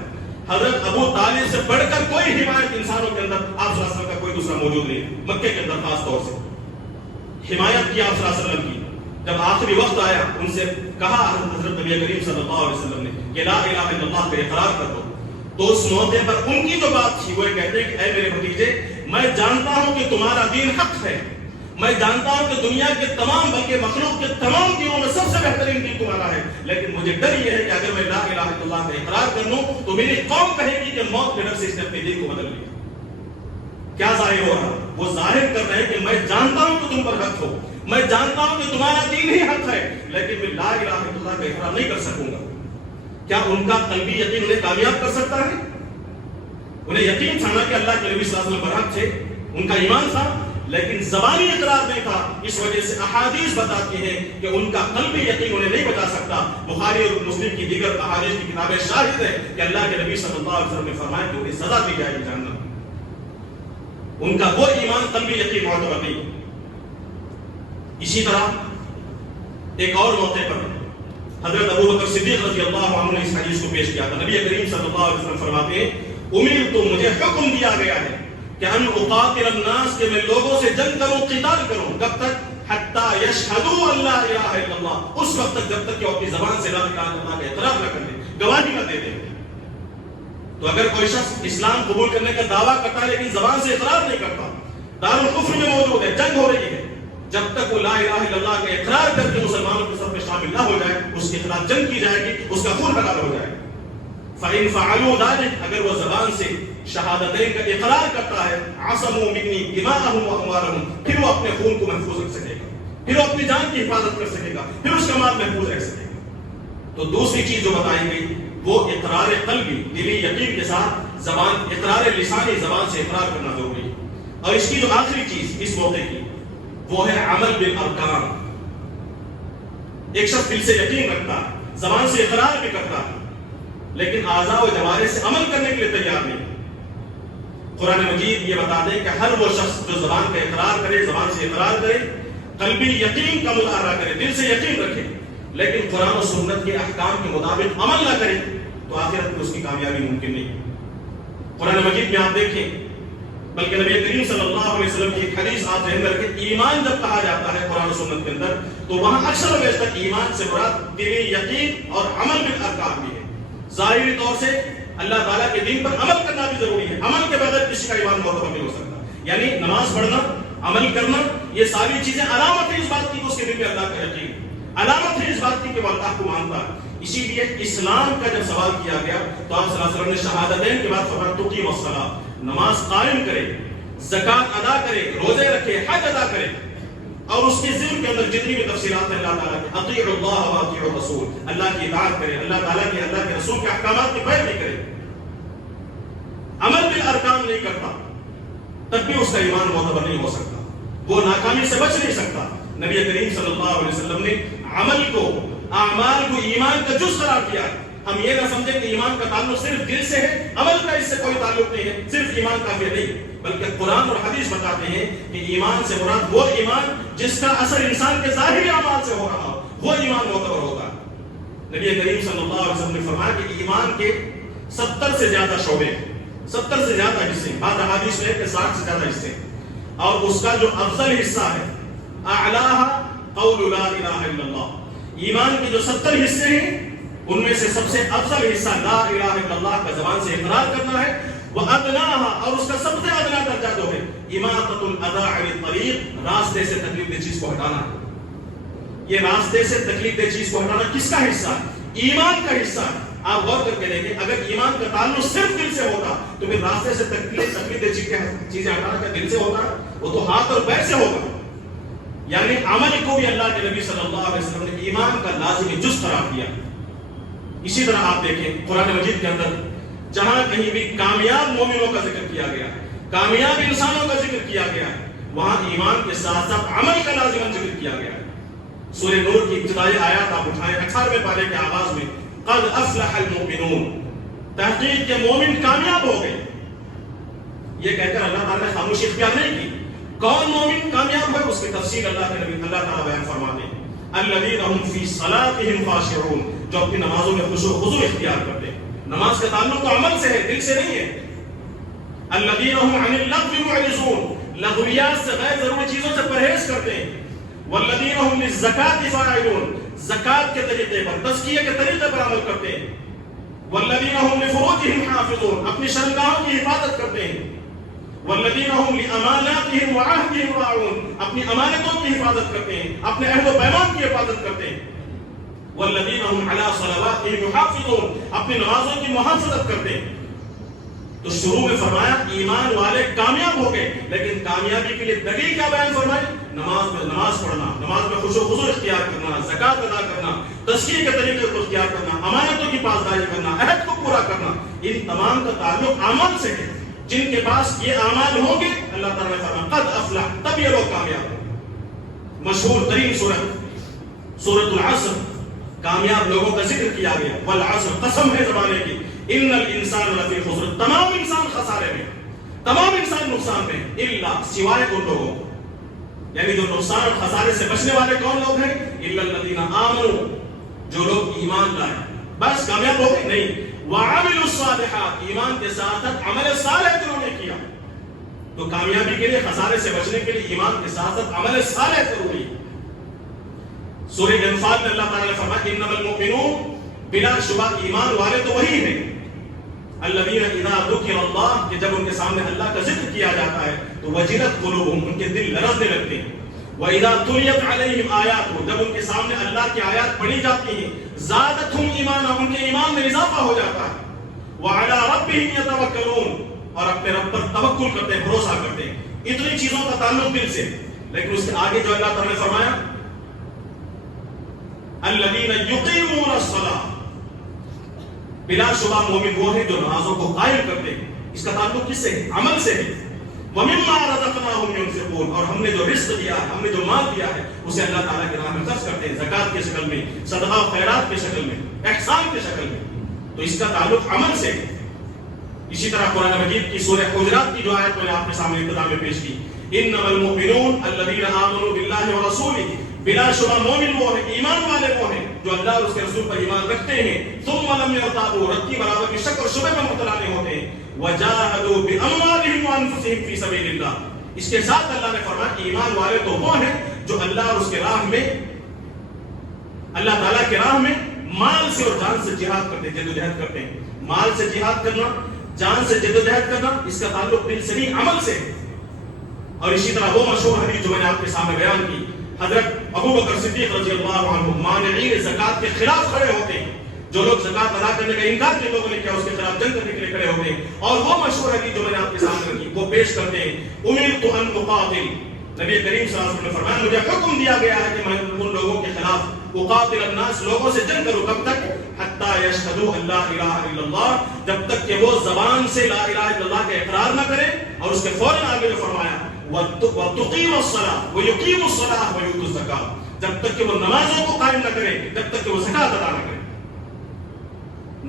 حضرت ابو طالب سے بڑھ کر کوئی حمایت انسانوں کے اندر آپ صلی اللہ علیہ وسلم کا کوئی دوسرا موجود نہیں، مکے کے اندر خاص طور سے حمایت کی آپ صلی اللہ علیہ وسلم کی۔ جب آخری وقت آیا ان سے کہا حضرت نبی کریم صلی اللہ علیہ وسلم نے کہ لا الہ الا اللہ کا اقرار کر دو، تو اس موقع پر ان کی جو بات تھی وہ کہتے ہیں کہ اے میرے بھتیجے، میں جانتا ہوں کہ تمہارا دین حق ہے، میں جانتا ہوں کہ دنیا کے تمام بلکہ مخلوق کے تمام دینوں میں سب سے بہترین دین تمہارا ہے، لیکن مجھے ڈر یہ ہے کہ اگر میں لا الہ الا اللہ کا اقرار کر لوں تو میری قوم کہے گی کہ موت کے ڈر سے اس نے اپنے دین کو بدل لیا۔ کیا ظاہر ہو رہا؟ وہ ظاہر کر رہے ہیں کہ میں جانتا ہوں کہ تم پر حق ہو، میں جانتا ہوں کہ تمہارا دین ہی حق ہے، لیکن میں لا الہ الا اللہ کا اقرار نہیں کر سکوں گا۔ کیا ان کا قلبی یقین انہیں کامیاب کر سکتا ہے؟ انہیں یقین تھا نا کہ اللہ کے نبی صلی اللہ علیہ وسلم برحق تھے، ان کا ایمان تھا، لیکن زبانی اقرار نہیں تھا۔ اس وجہ سے احادیث بتاتی ہیں کہ ان کا قلبی یقین انہیں نہیں بچا سکتا۔ بخاری اور مسلم کی دیگر احادیث کی کتابیں شاہد ہیں کہ اللہ کے نبی صلی اللہ علیہ وسلم نے فرمایا کہ انہیں سزا دی جائے گی جہنم۔ ان کا وہ ایمان قلبی یقین معتبر نہیں۔ اسی طرح ایک اور موقع پر حضرت ابو بکر صدیق رضی اللہ عنہ نے اس حدیث کو پیش کیا تھا۔ نبی کریم صلی اللہ علیہ وسلم فرماتے ہیں امرت، مجھے حکم دیا گیا ہے کہ ان اقاتل الناس، کہ میں لوگوں سے جنگ کروں، قتال کروں، کب تک؟ حتی یشہدوا ان لا الہ الا اللہ، اس وقت تک جب تک کہ وہ اپنی زبان سے لا الہ الا اللہ کا اقرار نہ کر دے، گواہی نہ دے دے۔ تو اگر کوئی شخص اسلام قبول کرنے کا دعویٰ کرتا ہے لیکن زبان سے اقرار نہیں کرتا، دارالکفر میں موجود ہے، جنگ ہو رہی ہے، جب تک وہ لا الہ الا اللہ کا اقرار کر کے مسلمانوں کے صف میں شامل نہ ہو جائے، اس کے خلاف جنگ کی جائے گی، اس کا خون حلال ہو جائے گا۔ فَإِن فَعَلُوا ذَلِكَ، اگر وہ زبان سے شہادتین کا اقرار کرتا ہے، عَصَمُوا مِنِّي دِمَاءَهُمْ وَأَمْوَالَهُمْ، پھر وہ اپنے خون کو محفوظ رکھ سکے گا، پھر وہ اپنی جان کی حفاظت کر سکے گا، پھر اس کا مال محفوظ رکھ سکے گا۔ تو دوسری چیز جو بتائی گئی وہ اقرار قلبی، دلی یقین کے ساتھ زبان، اقرار لسانی، زبان سے اقرار کرنا ضروری ہے۔ اور اس کی جو آخری چیز اس موقع کی وہ ہے عمل بالارکان۔ ایک شخص دل سے یقین رکھتا ہے، زبان سے اقرار بھی کرتا ہے، لیکن اعضاء و جوارح سے عمل کرنے کے لیے تیار نہیں۔ قرآن مجید یہ بتا دے کہ ہر وہ شخص جو زبان کا اقرار کرے، زبان سے اقرار کرے، قلبی یقین کا مظاہرہ کرے، دل سے یقین رکھے، لیکن قرآن و سنت کے احکام کے مطابق عمل نہ کرے، تو آخرت میں اس کی کامیابی ممکن نہیں۔ قرآن مجید میں آپ دیکھیں، بلکہ نبی کریم صلی اللہ علیہ وسلم کی ایک حدیث آپ ذہن رکھیں، ایمان جب کہا جاتا ہے قرآن و سنت کے اندر تو وہاں اکثر و بیشتر ایمان سے مراد دلی یقین اور عمل بالارکان بھی ہے۔ ظاہری طور سے اللہ تعالیٰ کے دین پر عمل کرنا بھی ضروری ہے، عمل کے بغیر کسی کا ایمان معتبر نہیں ہو سکتا۔ یعنی نماز پڑھنا، عمل کرنا، یہ ساری چیزیں علامت ہے اس بات کی کہ اس کے دل میں اللہ کا یقین، علامت ہے اس بات کی کہ وہ اللہ کو مانتا ہے۔ اسی لیے اسلام کا جب سوال کیا گیا تو آپ صلی اللہ علیہ وسلم نے شہادتین کے بعد فرمایا تقیم الصلاۃ، نماز قائم کرے، زکوٰۃ ادا کرے، روزے رکھے، حج ادا کرے، اور اس کے ذکر کے اندر جتنی بھی تفصیلات ہیں اللہ تعالیٰ کی، اطیعوا اللہ و اطیعوا الرسول، اللہ کی اطاعت کرے، اللہ تعالیٰ کی، اللہ کے رسول کے احکامات کی پیروی کرے، عمل بالارکان نہیں کرتا، تب بھی اس کا ایمان معتبر نہیں ہو سکتا، وہ ناکامی سے بچ نہیں سکتا۔ نبی کریم صلی اللہ علیہ وسلم نے عمل کو، اعمال کو ایمان کا جز قرار دیا۔ ہم یہ نہ سمجھیں کہ ایمان کا تعلق صرف دل سے ہے، عمل کا اس سے کوئی تعلق نہیں ہے، صرف ایمان کافی نہیں، بلکہ قرآن اور حدیث بتاتے ہیں کہ ایمان سے مراد وہ ایمان جس کا اثر انسان کے ظاہری اعمال سے ہو رہا ہو، وہ ایمان معتبر ہوگا۔ نبی کریم صلی اللہ علیہ وسلم نے فرمایا کہ ایمان کے 70 سے زیادہ شعبے، 70 سے زیادہ حصے، بعض احادیث میں ہے کہ 60 سے زیادہ حصے، اور اس کا جو افضل حصہ ہے اعلیٰ قول لا الہ الا اللہ، ایمان کے جو 70 حصے ہیں ان میں سے سب سے افضل حصہ لا الہ الا اللہ کا زبان سے اقرار کرنا ہے، وَأَدْنَاهَا، اور اس کا سب سے ادنا درجہ جو ہے اِمَاطَةُ الْأَذَىٰ عَنِ الطَّرِيقِ، راستے سے تکلیف دہ چیز کو ہٹانا ہے۔ یہ راستے سے تکلیف دہ چیز کو ہٹانا کس کا حصہ ہے؟ ایمان کا حصہ ہے۔ آپ غور کر کے دیکھیں، اگر ایمان کا تعلق صرف دل سے ہوتا تو پھر راستے سے تکلیف دہ چیزیں ہٹانا کیا دل سے ہوتا ہے؟ وہ تو ہاتھ اور پیر سے ہوگا۔ یعنی عمل کو بھی اللہ کے نبی صلی اللہ علیہ وسلم نے ایمان کا لازمی جز قرار دیا. اسی طرح آپ دیکھیں قرآن مجید کے اندر جہاں کہیں بھی کامیاب مومنوں کا ذکر کیا گیا ہے, کامیاب انسانوں کا ذکر کیا گیا ہے, وہاں ایمان کے ساتھ ساتھ عمل کا لازماً ذکر کیا گیا ہے. سورہ نور کی ابتدائی آیات آپ اٹھائیں 18ویں پارے کے آغاز میں قد افلح المؤمنون, تحقیق کے مومن کامیاب ہو گئے. یہ کہہ کر اللہ تعالیٰ نے خاموشی اختیار نہیں کی. کون مومن کامیاب ہے اس کی تفصیل اللہ کے نبی اللہ تعالیٰ بیان فرماتے ہیں. الذین هم فی صلاتهم خاشعون, جو اپنی نمازوں میں خشوع و خضوع اختیار کرتے ہیں. نماز کا تعلق تو عمل سے ہے, دل سے نہیں ہے. الذین هم عن اللغو معرضون, لغویات سے غیر ضروری چیزوں سے پرہیز کرتے ہیں. والذین هم للزکاة فاعلون, زکات کے طریقے پر, تزکیہ کے طریقے پر عمل کرتے ہیں. والذین هم لفروجهم حافظون, اپنی شرمگاہوں کی حفاظت کرتے ہیں. والذین هم لاماناتهم وعهدهم راعون, اپنی امانتوں کی حفاظت کرتے ہیں, اپنے عہد و پیمان کی حفاظت کرتے ہیں. والذین هم علی صلواتهم یحافظون, اپنی نمازوں کی محافظت کرتے ہیں. تو شروع میں فرمایا ایمان والے کامیاب ہو گئے, لیکن کامیابی کے لیے دلیل کیا بیان فرمائی؟ نماز پڑھنا, نماز میں خشوع و خضوع اختیار کرنا, زکات ادا کرنا, تزکیہ کے طریقے کو اختیار کرنا, امانتوں کی پاسداری کرنا, عہد کو پورا کرنا. ان تمام کا تعلق عمل سے ہے. جن کے پاس یہ اعمال ہوں گے اللہ تعالیٰ نے فرمایا قد افلح, تب یہ لوگ کامیاب ہوں. مشہور ترین سورۃ العصر, کامیاب لوگوں کا ذکر کیا گیا. والعصر, قسم ہے زمانے کی, ان الانسان لفی خسر, تمام انسان خسارے میں, تمام انسان نقصان میں, الا, سوائے ان لوگوں, یعنی جو نقصان اور خسارے سے بچنے والے کون لوگ ہیں؟ الا الذین آمنوا, جو لوگ ایمان لائے, بس کامیاب ہو گئے نہیں. وعملوا الصالحات, ایمان کے ساتھ عمل صالح جنہوں نے کیا. تو کامیابی کے لیے, خسارے سے بچنے کے لیے ایمان کے ساتھ عمل صالح ضروری ہے. سورہ انفال میں اللہ تعالیٰ نے فرمایا انما المؤمنون, بلا شبہ ایمان والے تو وہی ہیں, الذین اذا ذکر اللہ, کہ جب ان کے سامنے اللہ کا ذکر کیا جاتا ہے تو وجلت قلوبہم, ان کے دل لرزنے لگتے ہیں. وَإِذَا تُلِيَتْ عَلَيْهِمْ آيَاتُهُ, جب ان کے سامنے اللہ کی آیات پڑھی جاتی ہیں, زادتہم ایمانا, ان کے ایمان میں اضافہ ہو جاتا ہے. وَعَلَىٰ رَبِّهِمْ يَتَوَكَّلُونَ, اور اپنے رب پر توکل کرتے ہیں, بھروسہ کرتے ہیں. اتنی چیزوں کا تعلق دل سے. لیکن اس کے آگے جو اللہ تعالیٰ نے فرمایا الَّذِينَ يُقِيمُونَ الصَّلَاةَ, بلا شبہ مومن وہ ہیں جو نمازوں کو قائم کرتے ہیں. اس کا تعلق کس سے ہے؟ عمل سے ہے. وَمِمَّا رَزَقْنَاهُمْ يُنْفِقُونَ, اور ہم نے جو رزق دیا ہے, ہم نے جو مال دیا ہے, اسے اللہ تعالیٰ کے راہ میں خرچ کرتے ہیں, زکات کی شکل میں, صدقہ و خیرات کی شکل میں, احسان کی شکل میں. تو اس کا تعلق عمل سے ہے. اسی طرح قرآن مجید کی سورہ حجرات کی جو آیت میں نے آپ کے سامنے ابتدا میں پیش کی, انما المؤمنون الذین آمنوا باللہ ورسولہ, بلا شبہ مومن وہ ہیں, ایمان والے وہ ہیں جو اللہ اور اس کے رسول پر ایمان رکھتے ہیں. ثم لم يرتابوا, رتی برابر کی شک اور شبہ میں مبتلا نہیں ہوتے ہیں. وجاہدوا باموالہم وانفسہم فی سبیل اللہ, اس کے ساتھ اللہ نے فرمایا ایمان والے تو وہ ہیں جو اللہ اور اس کے راہ میں, اللہ تعالیٰ کے راہ میں مال سے اور جان سے جہاد کرتے ہیں, جدوجہد کرتے ہیں. مال سے جہاد کرنا, جان سے جدوجہد کرنا, اس کا تعلق دل سے نہیں عمل سے. اور اسی طرح وہ مشہور حدیث جو میں نے آپ کے سامنے بیان کی, حضرت ابو بکر صدیق رضی اللہ عنہ مانعین زکات کے خلاف کھڑے ہوتے ہیں. جو لوگ زکات ادا کرنے کا انکار کے لوگوں نے کیا, اس کے خلاف جنگ کرنے کے لیے کھڑے ہوتے ہیں. اور وہ مشہور حدیث جو میں نے آپ کے سامنے رکھی وہ پیش کرتے ہیں, امرت ان اقاتل, نبی کریم صلی اللہ علیہ وسلم نے فرمایا مجھے حکم دیا گیا ہے کہ میں ان لوگوں کے خلاف اقاتل الناس, لوگوں سے جنگ کروں. کب تک؟ حتی یشہدوا ان لا الہ الا اللہ, جب تک کہ وہ زبان سے لا الہ الا اللہ کا اقرار نہ کرے. اور اس کے فوراً آگے جو فرمایا وَتُقِيمُ الصَّلَاةَ وَيُقِيمُ الصَّلَاةَ وَيُؤْتُ الزَّكَاةَ, جب تک کہ وہ نمازوں کو قائم نہ کرے, جب تک کہ وہ زکات ادا نہ کرے.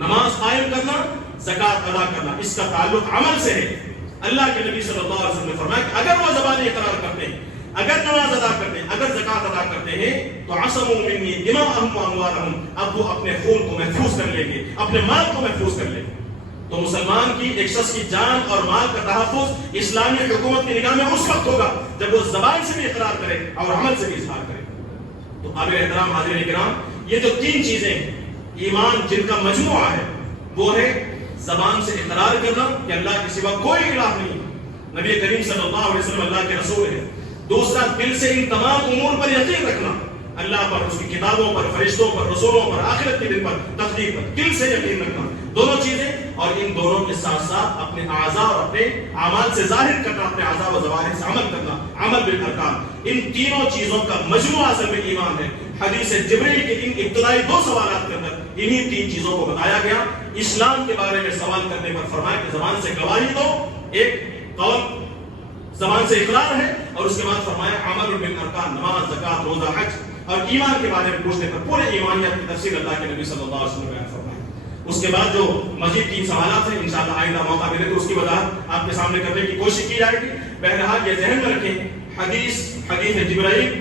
نماز قائم کرنا, زکات ادا کرنا, اس کا تعلق عمل سے ہے. اللہ کے نبی صلی اللہ علیہ وسلم نے فرمایا کہ اگر وہ زبانی اقرار کرتے ہیں, اگر نماز ادا کرتے ہیں, اگر زکات ادا کرتے ہیں, تو عصموا منی دماءهم واموالهم, اب وہ اپنے خون کو محفوظ کر لیں گے, اپنے مال کو محفوظ کر لیں گے. تو مسلمان کی, ایک شخص کی جان اور مال کا تحفظ اسلامی حکومت کی نگاہ میں اس وقت ہوگا جب وہ زبان سے بھی اقرار کرے اور عمل سے بھی اظہار کرے. تو قابل احترام حاضرین کرام, یہ جو تین چیزیں ایمان جن کا مجموعہ ہے, وہ ہے زبان سے اقرار کرنا کہ اللہ کے سوا کوئی الہ نہیں, نبی کریم صلی اللہ علیہ وسلم اللہ کے رسول ہے. دوسرا, دل سے ان تمام امور پر یقین رکھنا, اللہ پر, اس کی کتابوں پر, فرشتوں پر, رسولوں پر, آخرت کے دن پر, تقدیر پر, دل سے یقین رکھنا, دونوں چیزیں. اور ان دونوں کے ساتھ ساتھ اپنے اعضاء اور اپنے اعمال سے ظاہر کرنا, اپنے اعضاء و ظواہر سے عمل کرنا, عمل بالارکان. ان تینوں چیزوں کا مجموعہ اصل میں ایمان ہے. حدیث جبریل کے ان ابتدائی 2 سوالات کے اندر انہی 3 چیزوں کو بتایا گیا. اسلام کے بارے میں سوال کرنے پر فرمایا کہ زبان سے گواہی دو، ایک قول زبان سے اقرار ہے، اور اس کے بعد فرمایا عمل بالارکان، نماز، زکات، روزہ، حج. اور ایمان کے بارے میں پوچھنے پر پورے ایمانیات کی تفصیل اللہ کے نبی صلی اللہ علیہ وسلم نے بیان فرمائی. اس کے بعد جو مزید 3 سوالات ہیں انشاءاللہ آئندہ موقع ملے تو اس کی وضاحت آپ کے سامنے کرنے کی کوشش کی جائے گی. بہرحال یہ ذہن میں رکھیں، حدیث جبرائیل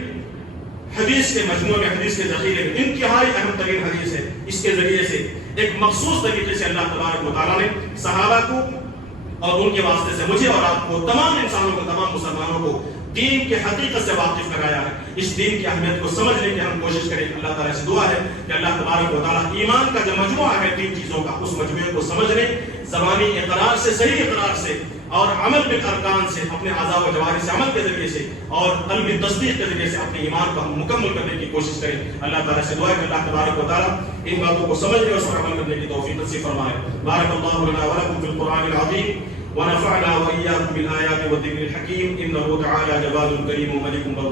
حدیث کے مجموعے میں، حدیث کے ذخیرے میں انتہائی اہم ترین حدیث ہے. اس کے ذریعے سے ایک مخصوص طریقے سے اللہ تبارک و تعالیٰ نے صحابہ کو اور ان کے واسطے سے مجھے اور آپ کو، تمام انسانوں کو، تمام مسلمانوں کو دین کے حقیقت سے واقف کرایا ہے. اس دین کی اہمیت کو سمجھنے کی ہم کوشش کریں. اللہ تعالیٰ سے دعا ہے کہ اللہ تبارک و تعالیٰ ایمان کا جو مجموعہ ہے 3 چیزوں کا، اس مجموعے کو سمجھنے، زبانی اقرار سے، صحیح اقرار سے، اور عمل بالارکان سے، اپنے اعضاء و جوارح سے عمل کے ذریعے سے، اور قلبی تصدیق کے ذریعے سے اپنے ایمان کو ہم مکمل کرنے کی کوشش کریں. اللہ تعالیٰ سے دعا ہے کہ اللہ تبارک و تعالیٰ ان باتوں کو سمجھنے اور اس پر عمل کرنے کی توفیق نصیب فرمائے. بارک اللہ لنا ولکم فی القرآن العظیم ونفعنا وإياكم بالآيات والذكر الحكيم إنه تعالى جواد كريم ملك بر